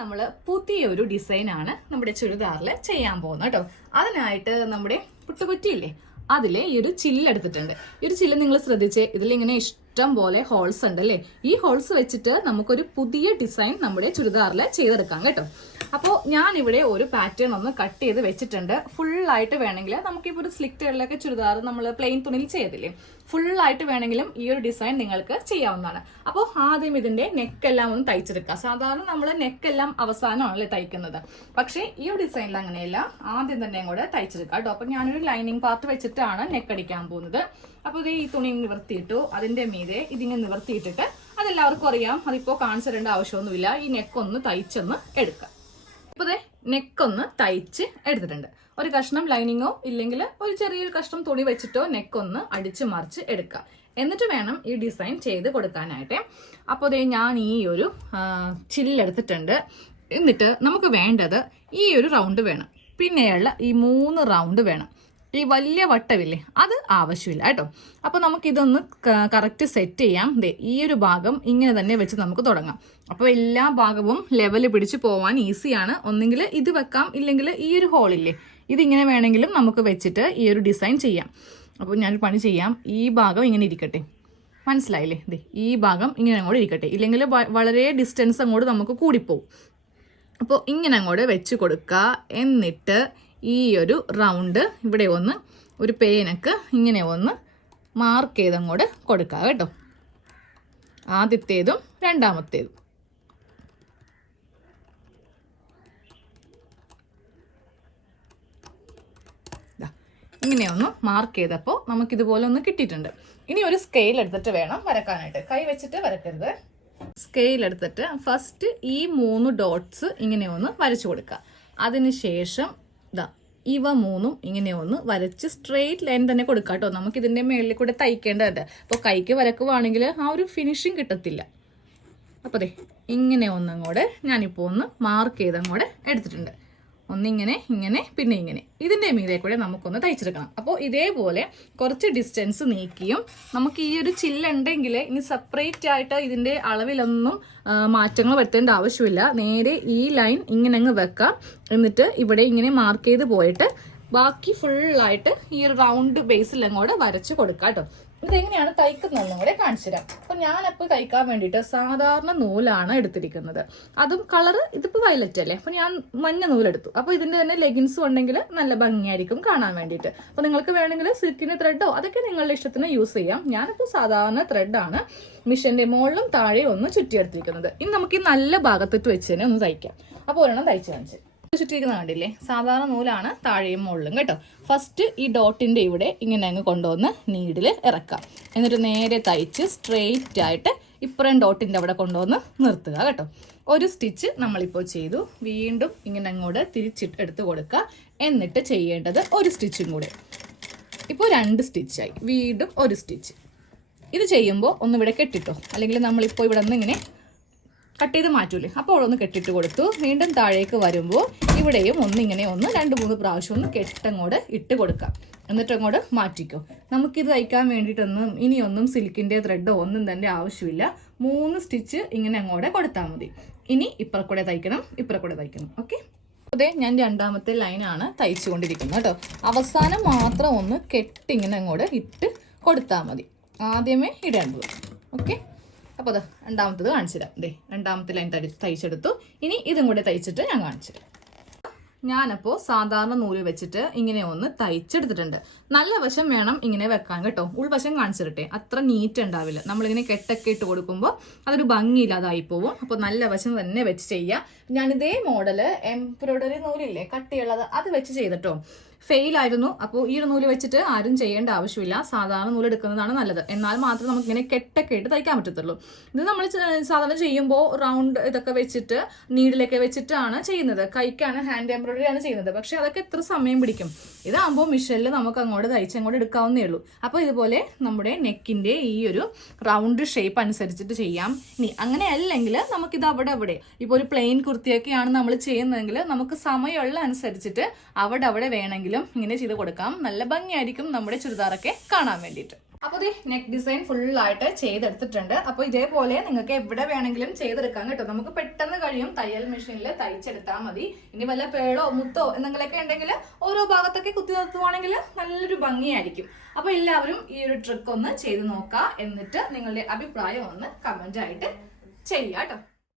നമ്മൾ പുതിയൊരു ഡിസൈനാണ് നമ്മുടെ ചുരിദാറിൽ ചെയ്യാൻ പോകുന്നത് കേട്ടോ. അതിനായിട്ട് നമ്മുടെ പുട്ടുകുറ്റിയില്ലേ, അതിലെ ഈ ഒരു ചില്ല് എടുത്തിട്ടുണ്ട്. ഈ ഒരു ചില്ല് നിങ്ങൾ ശ്രദ്ധിച്ചേ, ഇതിലിങ്ങനെ ഇഷ്ടം പോലെ ഹോൾസ് ഉണ്ട് അല്ലേ. ഈ ഹോൾസ് വെച്ചിട്ട് നമുക്കൊരു പുതിയ ഡിസൈൻ നമ്മുടെ ചുരിദാറിൽ ചെയ്തെടുക്കാം കേട്ടോ. അപ്പോൾ ഞാനിവിടെ ഒരു പാറ്റേൺ ഒന്ന് കട്ട് ചെയ്ത് വെച്ചിട്ടുണ്ട്. ഫുള്ളായിട്ട് വേണമെങ്കിൽ നമുക്കിപ്പോൾ ഒരു സ്ലിക്റ്റുകളിലൊക്കെ ചുരിദാർ നമ്മൾ പ്ലെയിൻ തുണിയിൽ ചെയ്തില്ലേ, ഫുള്ളായിട്ട് വേണമെങ്കിലും ഈ ഒരു ഡിസൈൻ നിങ്ങൾക്ക് ചെയ്യാവുന്നതാണ്. അപ്പോൾ ആദ്യം ഇതിന്റെ നെക്കെല്ലാം ഒന്ന് തയ്ച്ചെടുക്കുക. സാധാരണ നമ്മൾ നെക്കെല്ലാം അവസാനമാണല്ലേ തയ്ക്കുന്നത്, പക്ഷേ ഈ ഒരു ഡിസൈനിൽ അങ്ങനെയല്ല, ആദ്യം തന്നെ അങ്ങോട്ട് തയ്ച്ചെടുക്കുക കേട്ടോ. അപ്പോൾ ഞാനൊരു ലൈനിങ് പാർട്ട് വെച്ചിട്ടാണ് നെക്ക് അടിക്കാൻ പോകുന്നത്. അപ്പോൾ ഇത് ഈ തുണി നിവർത്തിയിട്ടു, അതിന്റെ മീതെ ഇതിങ്ങനെ നിവർത്തിയിട്ടിട്ട്, അതെല്ലാവർക്കും അറിയാം, അതിപ്പോൾ കാണിച്ചു തരേണ്ട ആവശ്യമൊന്നുമില്ല. ഈ നെക്കൊന്ന് തയ്ച്ചൊന്ന് എടുക്കുക. ഇപ്പോൾ ഇതേ നെക്കൊന്ന് തയ്ച്ച് എടുത്തിട്ടുണ്ട്. ഒരു കഷ്ണം ലൈനിങ്ങോ ഇല്ലെങ്കിൽ ഒരു ചെറിയൊരു കഷ്ണം തുണി വെച്ചിട്ടോ നെക്കൊന്ന് അടിച്ച് മറിച്ച് എടുക്കുക. എന്നിട്ട് വേണം ഈ ഡിസൈൻ ചെയ്ത് കൊടുക്കാനായിട്ട്. അപ്പോൾ ദേ ഞാൻ ഈ ഒരു ചില്ലെടുത്തിട്ടുണ്ട്. എന്നിട്ട് നമുക്ക് വേണ്ടത് ഈ ഒരു റൗണ്ട് വേണം, പിന്നെയുള്ള ഈ 3 റൗണ്ട് വേണം. ഈ വലിയ വട്ടമില്ലേ, അത് ആവശ്യമില്ല കേട്ടോ. അപ്പോൾ നമുക്കിതൊന്ന് കറക്റ്റ് സെറ്റ് ചെയ്യാം. ദേ ഈ ഒരു ഭാഗം ഇങ്ങനെ തന്നെ വെച്ച് നമുക്ക് തുടങ്ങാം. അപ്പോൾ എല്ലാ ഭാഗവും ലെവല് പിടിച്ച് പോവാൻ ഈസിയാണ്. ഒന്നെങ്കിൽ ഇത് വെക്കാം, ഇല്ലെങ്കിൽ ഈ ഒരു ഹോളില്ലേ, ഇതിങ്ങനെ വേണമെങ്കിലും നമുക്ക് വെച്ചിട്ട് ഈ ഒരു ഡിസൈൻ ചെയ്യാം. അപ്പോൾ ഞാനൊരു പണി ചെയ്യാം, ഈ ഭാഗം ഇങ്ങനെ ഇരിക്കട്ടെ, മനസ്സിലായില്ലേ? ദേ ഈ ഭാഗം ഇങ്ങനെ അങ്ങോട്ട് ഇരിക്കട്ടെ, ഇല്ലെങ്കിൽ വളരെ ഡിസ്റ്റൻസ് അങ്ങോട്ട് നമുക്ക് കൂടിപ്പോവും. അപ്പോൾ ഇങ്ങനെ അങ്ങോട്ട് വെച്ച് കൊടുക്കുക. എന്നിട്ട് ഈ ഒരു റൗണ്ട് ഇവിടെ ഒന്ന് ഒരു പേനക്ക് ഇങ്ങനെ ഒന്ന് മാർക്ക് ചെയ്ത് അങ്ങോട്ട് കൊടുക്കുക കേട്ടോ. ആദ്യത്തേതും രണ്ടാമത്തേതും ഇങ്ങനെ ഒന്ന് മാർക്ക് ചെയ്തപ്പോൾ നമുക്കിതുപോലെ ഒന്ന് കിട്ടിയിട്ടുണ്ട്. ഇനി ഒരു സ്കെയിൽ എടുത്തിട്ട് വേണം വരക്കാനായിട്ട്. കൈ വെച്ചിട്ട് വരക്കരുത്. സ്കെയിൽ എടുത്തിട്ട് ഫസ്റ്റ് ഈ 3 ഡോട്ട്സ് ഇങ്ങനെ ഒന്ന് വരച്ചു കൊടുക്കുക. അതിനുശേഷം ഇവ 3 ഇങ്ങനെ ഒന്ന് വരച്ച് സ്ട്രെയിറ്റ് ലൈൻ തന്നെ കൊടുക്കുക കേട്ടോ. നമുക്ക് ഇതിന്റെ മേളിൽ കൂടെ തയ്ക്കേണ്ടതുണ്ട്. അപ്പോൾ കൈക്ക് വരക്കുവാണെങ്കിൽ ആ ഒരു ഫിനിഷിങ് കിട്ടത്തില്ല. അപ്പോൾ അതെ ഇങ്ങനെ ഒന്നങ്ങോടെ ഞാനിപ്പോൾ ഒന്ന് മാർക്ക് ചെയ്ത് അങ്ങോട്ട് എടുത്തിട്ടുണ്ട്. ഒന്നിങ്ങനെ ഇങ്ങനെ പിന്നെ ഇങ്ങനെ ഇതിന്റെ മീതെ കൂടെ നമുക്കൊന്ന് തയ്ച്ചെടുക്കണം. അപ്പോൾ ഇതേപോലെ കുറച്ച് ഡിസ്റ്റൻസ് നീക്കിയും നമുക്ക് ഈ ഒരു ചില്ലുണ്ടെങ്കിൽ ഇനി സെപ്പറേറ്റ് ആയിട്ട് ഇതിന്റെ അളവിലൊന്നും മാറ്റങ്ങൾ വരുത്തേണ്ട ആവശ്യമില്ല. നേരെ ഈ ലൈൻ ഇങ്ങനെ അങ്ങ് വെക്കാം. എന്നിട്ട് ഇവിടെ ഇങ്ങനെ മാർക്ക് ചെയ്ത് പോയിട്ട് ബാക്കി ഫുള്ളായിട്ട് ഈ ഒരു റൗണ്ട് ബേസിൽ അങ്ങോട്ട് വരച്ച് കൊടുക്കാം കേട്ടോ. ഇതെങ്ങനെയാണ് തയ്ക്കുന്നതെന്നും കൂടെ കാണിച്ചു തരാം. അപ്പൊ ഞാനപ്പോൾ തയ്ക്കാൻ വേണ്ടിയിട്ട് സാധാരണ നൂലാണ് എടുത്തിരിക്കുന്നത്. അതും കളറ് ഇതിപ്പോൾ വയലറ്റ് അല്ലേ, അപ്പൊ ഞാൻ മഞ്ഞ നൂലെടുത്തു. അപ്പൊ ഇതിന്റെ തന്നെ ലെഗിൻസും ഉണ്ടെങ്കിൽ നല്ല ഭംഗിയായിരിക്കും കാണാൻ വേണ്ടിയിട്ട്. അപ്പൊ നിങ്ങൾക്ക് വേണമെങ്കിൽ സിൽക്കിന്റെ ത്രെഡോ അതൊക്കെ നിങ്ങളുടെ ഇഷ്ടത്തിന് യൂസ് ചെയ്യാം. ഞാനിപ്പോൾ സാധാരണ ത്രെഡാണ് മിഷന്റെ മുകളിലും താഴെയും ഒന്ന് ചുറ്റിയെടുത്തിരിക്കുന്നത്. ഇനി നമുക്ക് ഈ നല്ല ഭാഗത്തിട്ട് വെച്ച് തന്നെ ഒന്ന് തയ്ക്കാം. അപ്പോൾ ഒരെണ്ണം തയ്ച്ച് കാണിച്ചു. ചുറ്റിയിരിക്കുന്ന കണ്ടില്ലേ, സാധാരണ നൂലാണ് താഴെയും മുകളിലും കേട്ടോ. ഫസ്റ്റ് ഈ ഡോട്ടിന്റെ ഇവിടെ ഇങ്ങനെ അങ്ങ് കൊണ്ടുവന്ന് നീഡിൽ ഇറക്കാം. എന്നിട്ട് നേരെ തയ്ച്ച് സ്ട്രെയിറ്റ് ആയിട്ട് ഇപ്പുറം ഡോട്ടിന്റെ അവിടെ കൊണ്ടുവന്ന് നിർത്തുക കേട്ടോ. ഒരു സ്റ്റിച്ച് നമ്മളിപ്പോൾ ചെയ്തു. വീണ്ടും ഇങ്ങനെ അങ്ങോട്ട് തിരിച്ചിട്ട് എടുത്ത് കൊടുക്കുക. എന്നിട്ട് ചെയ്യേണ്ടത് ഒരു സ്റ്റിച്ചും കൂടെ. ഇപ്പോൾ 2 സ്റ്റിച്ചായി. വീണ്ടും ഒരു സ്റ്റിച്ച്. ഇത് ചെയ്യുമ്പോൾ ഒന്നിവിടെ കെട്ടിട്ടോ, അല്ലെങ്കിൽ നമ്മളിപ്പോൾ ഇവിടെ നിന്ന് ഇങ്ങനെ കട്ട് ചെയ്ത് മാറ്റൂലേ, അപ്പോൾ ഒന്ന് കെട്ടിട്ട് കൊടുത്തു. വീണ്ടും താഴേക്ക് വരുമ്പോൾ ഇവിടെയും ഒന്നിങ്ങനെ 2-3 പ്രാവശ്യം ഒന്ന് കെട്ടങ്ങോട്ട് ഇട്ട് കൊടുക്കാം. എന്നിട്ട് അങ്ങോട്ട് മാറ്റിക്കോ. നമുക്കിത് തയ്ക്കാൻ വേണ്ടിയിട്ടൊന്നും ഇനിയൊന്നും സിൽക്കിന്റെ ത്രെഡോ ഒന്നും തന്നെ ആവശ്യമില്ല. 3 സ്റ്റിച്ച് ഇങ്ങനെ അങ്ങോട്ട് കൊടുത്താൽ മതി. ഇനി ഇപ്പുറക്കൂടെ തയ്ക്കണം, ഇപ്പുറക്കൂടെ തയ്ക്കണം. ഓക്കെ, അതെ ഞാൻ രണ്ടാമത്തെ ലൈനാണ് തയ്ച്ചുകൊണ്ടിരിക്കുന്നത് കേട്ടോ. അവസാനം മാത്രം ഒന്ന് കെട്ടിങ്ങനെ അങ്ങോട്ട് ഇട്ട് കൊടുത്താൽ മതി. ആദ്യമേ ഇടേണ്ടത്. ഓക്കെ, അപ്പോൾ അതാ രണ്ടാമത്തത് കാണിച്ചു തരാം. ദേ രണ്ടാമത്തെ ലൈൻ തയ്ച്ചെടുത്തു. ഇനി ഇതും കൂടെ തയ്ച്ചിട്ട് ഞാൻ കാണിച്ചു തരാം. ഞാനപ്പോൾ സാധാരണ നൂല് വെച്ചിട്ട് ഇങ്ങനെ ഒന്ന് തയ്ച്ചെടുത്തിട്ടുണ്ട്. നല്ല വശം വേണം ഇങ്ങനെ വെക്കാൻ കേട്ടോ. ഉൾവശം കാണിച്ചിട്ടെ, അത്ര നീറ്റ് ഉണ്ടാവില്ല. നമ്മളിങ്ങനെ കെട്ടൊക്കെ ഇട്ട് കൊടുക്കുമ്പോൾ അതൊരു ഭംഗിയില്ലാതായി പോവും. അപ്പോൾ നല്ല വശം തന്നെ വെച്ച് ചെയ്യാം. ഞാനിതേ മോഡല് എംബ്രോയിഡറി നൂലില്ലേ കട്ടിയുള്ളത്, അത് വെച്ച് ചെയ്തിട്ടോ ഫെയിൽ ആയിരുന്നു. അപ്പോൾ ഈ ഒരു നൂല് വെച്ചിട്ട് ആരും ചെയ്യേണ്ട ആവശ്യമില്ല. സാധാരണ നൂല് എടുക്കുന്നതാണ് നല്ലത്. എന്നാൽ മാത്രമേ നമുക്ക് ഇങ്ങനെ കെട്ടൊക്കെ ഇട്ട് തയ്ക്കാൻ പറ്റത്തുള്ളൂ. ഇത് നമ്മൾ സാധാരണ ചെയ്യുമ്പോൾ റൗണ്ട് ഇതൊക്കെ വെച്ചിട്ട് നീഡിലൊക്കെ വെച്ചിട്ടാണ് ചെയ്യുന്നത്. കൈക്കാണ് ഹാൻഡ് എംബ്രോയിഡറി ആണ് ചെയ്യുന്നത്. പക്ഷെ അതൊക്കെ എത്ര സമയം പിടിക്കും. ഇതാകുമ്പോൾ മിഷനിൽ നമുക്ക് അങ്ങോട്ട് തയ്ച്ചങ്ങോട്ട് എടുക്കാവുന്നേ ഉള്ളൂ. അപ്പോൾ ഇതുപോലെ നമ്മുടെ നെക്കിന്റെ ഈ ഒരു റൗണ്ട് ഷേപ്പ് അനുസരിച്ചിട്ട് ചെയ്യാം. ഇനി അങ്ങനെ അല്ലെങ്കിൽ നമുക്കിത് അവിടെ ഇപ്പോൾ ഒരു പ്ലെയിൻ കുർത്തിയൊക്കെയാണ് നമ്മൾ ചെയ്യുന്നതെങ്കിൽ നമുക്ക് സമയമുള്ള അനുസരിച്ചിട്ട് അവിടെ വേണമെങ്കിൽ വേണമെങ്കിലും ഇങ്ങനെ ചെയ്ത് കൊടുക്കാം. നല്ല ഭംഗിയായിരിക്കും നമ്മുടെ ചുരിദാറൊക്കെ കാണാൻ വേണ്ടിയിട്ട്. അപ്പോൾ ഈ നെക്ക് ഡിസൈൻ ഫുള്ളായിട്ട് ചെയ്തെടുത്തിട്ടുണ്ട്. അപ്പോൾ ഇതേപോലെ നിങ്ങൾക്ക് എവിടെ വേണമെങ്കിലും ചെയ്തെടുക്കാം കേട്ടോ. നമുക്ക് പെട്ടെന്ന് കഴിയും, തയ്യൽ മെഷീനിൽ തയ്ച്ചെടുത്താൽ മതി. ഇനി വല്ല പേളോ മുത്തോ എന്തെങ്കിലുമൊക്കെ ഉണ്ടെങ്കിൽ ഓരോ ഭാഗത്തൊക്കെ കുത്തി നിർത്തുവാണെങ്കിൽ നല്ലൊരു ഭംഗിയായിരിക്കും. അപ്പോൾ എല്ലാവരും ഈ ഒരു ട്രിക്ക് ഒന്ന് ചെയ്ത് നോക്കുക. എന്നിട്ട് നിങ്ങളുടെ അഭിപ്രായം ഒന്ന് കമന്റ് ആയിട്ട് ചെയ്യുക കേട്ടോ.